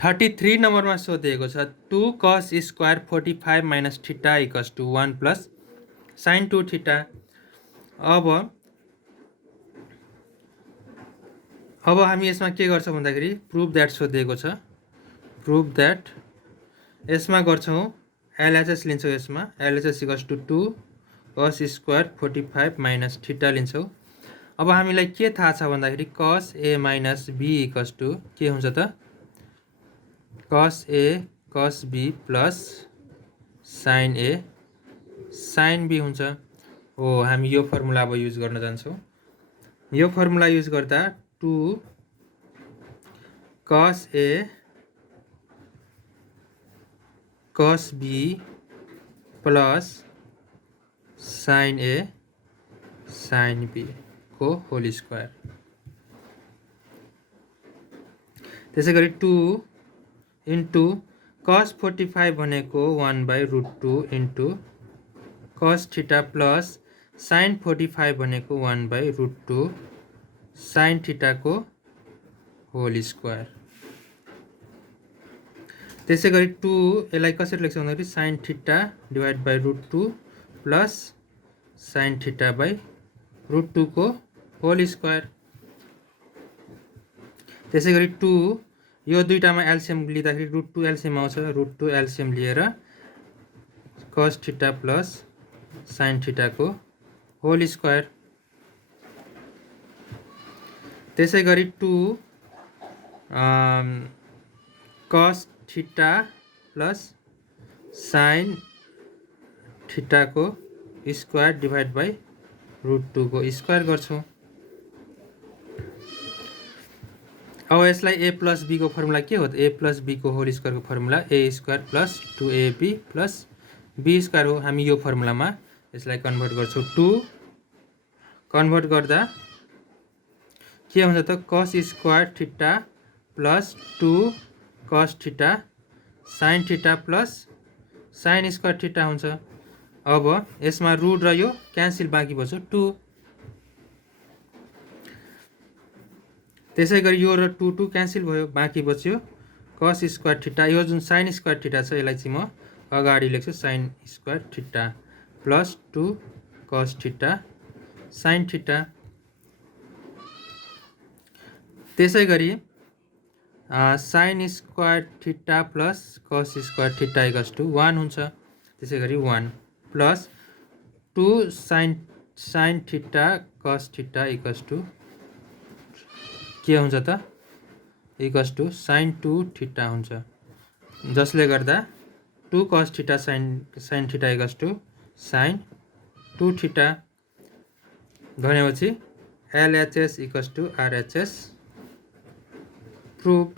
33 नम्बरमा सोधिएको छ 2 cos square 45 minus theta equals to 1 plus sin 2 theta. अब हामी यसमा के गर्छौँ भन्दाखेरि प्रुभ द्याट सोधिएको छ। प्रुभ द्याट यसमा गर्छौँ एलएचएस लिन्छौँ। यसमा LHS equals to 2 cos square 45 minus theta लिन्छौँ। अब हामीलाई के थाहा छ भन्दाखेरि cos a minus b equals to के हुन्छ त cos a cos b plus sin a sin b हुन्छ। हो हामी यो फर्मुला अब युज गर्न जान्छौँ। यो फर्मुला युज गर्दा 2 cos a cos b plus sin a sin b को होल स्क्वायर। त्यसै गरी 2 इन्टु cos 45 भनेको 1/√2 into cos theta plus sin 45 भनेको 1/√2 sin थीटा को होल स्क्वायर। त्यसै गरी 2 यसलाई कसरी लेख्छौँ भन्दाखेरि sin theta divide by √2 plus sin theta by √2 को होल स्क्वायर। त्यसै गरी 2 यो दुईटामा एलसिएम लिँदाखेरि √2 एलसिएम आउँछ। √2 एलसिएम लिएर cos theta plus sin theta को होल स्क्वायर। त्यसै गरी 2 cos theta plus sin theta को स्क्वायर डिवाइड बाई √2 को स्क्वायर गर्छौँ। अब यसलाई a प्लस b को फर्मुला के हो त a प्लस b को होल स्क्वायर को formula a square plus 2ab plus b square हो। हामी यो फर्मुलामा यसलाई कन्भर्ट गर्छौँ। 2 कन्भर्ट गर्दा के हुन्छ त cos square theta plus 2 cos theta sin theta plus sin square theta हुन्छ। अब यसमा रुट र यो क्यान्सल बाँकी बच्यो 2। त्यसै गरी यो र 2 क्यान्सल भयो बाँकी बच्यो cos स्क्वायर थीटा। यो जुन sin स्क्वायर थीटा छ यसलाई चाहिँ म अगाडि लेख्छु sin square theta plus 2 cos theta sin theta. त्यसै गरी sin square theta plus cos square theta equals to 1 हुन्छ। त्यसै गरी 1 plus 2 sin theta cos theta equals to के हुन्छ त इक्वल्स टु sin 2 थीटा हुन्छ। जसले गर्दा 2 cos theta sin theta equals to sin 2 theta भनेपछि LHS इक्वल्स टु RHS प्रुभड।